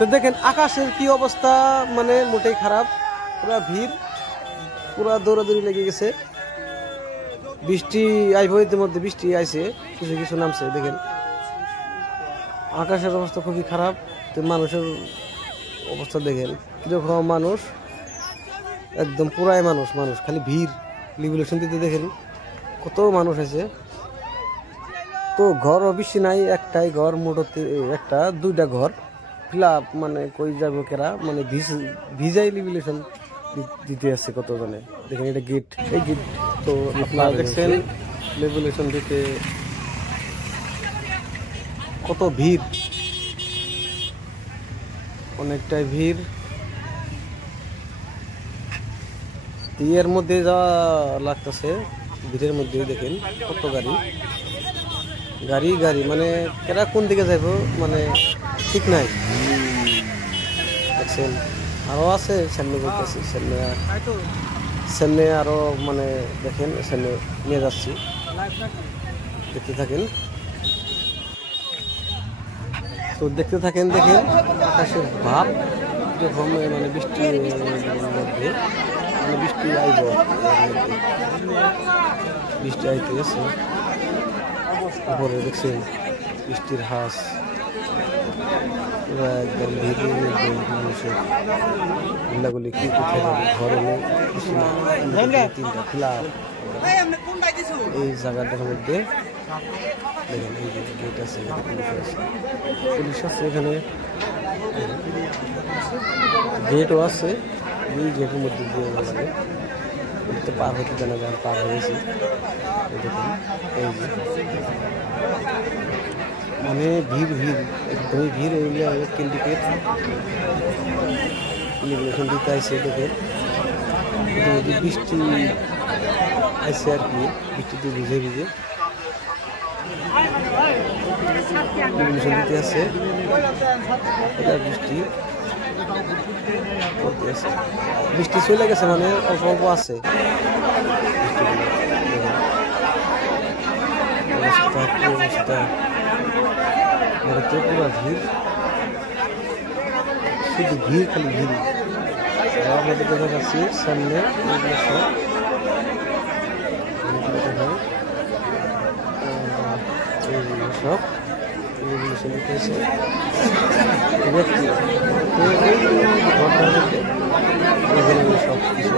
তো দেখেন আকাশের কি অবস্থা, মানে মোটেই খারাপ, পুরা ভিড়, পুরা দৌড়াদৌড়ি লেগে গেছে। বৃষ্টি আইব, ইতিমধ্যে বৃষ্টি আইছে, কিছু কিছু নামছে। দেখেন আকাশের অবস্থা খুবই খারাপ। তো মানুষের অবস্থা দেখেন কিরকম, মানুষ একদম পুরাই মানুষ, খালি ভিড়। লিভিলেশন দিতে দেখেন কত মানুষ আছে। তো ঘরও বেশি নাই, একটাই ঘর, মোটতে একটা দুইটা ঘর ফিলাপ, মানে কই যাব কেরা, মানে ভিজাই লিভিলেশন দিতে আসছে কতজনে। দেখেন এটা গেট, এই গেট তো আপনারা দেখছেন লিভিলেশন দিতে কত ভিড়, অনেকটাই ভিড়। এর মধ্যে যাওয়া লাগতেছে, ভিড়ের মধ্যে দেখেন কত গাড়ি গাড়ি গাড়ি, মানে কেরা কোন দিকে যাইব মানে ঠিক নাই। দেখছেন আরো আছে সামনে বলতেছি, সামনে আরো মানে দেখেন সামনে নিয়ে যাচ্ছি, দেখতে থাকেন। তো দেখতে থাকেন, দেখেন আকাশের ভাব যখন মানে বৃষ্টির মধ্যে, মানে বৃষ্টি আইব, বৃষ্টি আইতে গেছে উপরে। দেখছেন বৃষ্টির হাঁস, পুরা একদম ভিড়, মানুষের গুলাগুলি কি কোথায় যাবে, ঘরে নেই, তিনটা খোলা এই জায়গাটার মধ্যে। দেখেন এই যে গেট আছে, পুলিশ আছে এখানে, গেটও আছে। এই গেটের মধ্যে দিয়ে লাগে পার হতে জানা যায়, পার হয়ে গেছি। দেখুন এই যে মানে ভিড় একদমই ভিড়, এগুলো ক্যান্ডিডেট ইমিগ্রেশন দিতে আসছে। দেখেন ইতিমধ্যে বৃষ্টি আসছে আর কি, বৃষ্টিতে ভিজে ইমিগ্রেশন দিতে আসছে। এটা বৃষ্টি চলে গেছে, মানে অল্প অল্প আছে অবস্থা। পুরো ভিড়, শুধু ভিড়, খালি ভিড়। আমাদের দেখা যাচ্ছে সামনে সব সব কিছু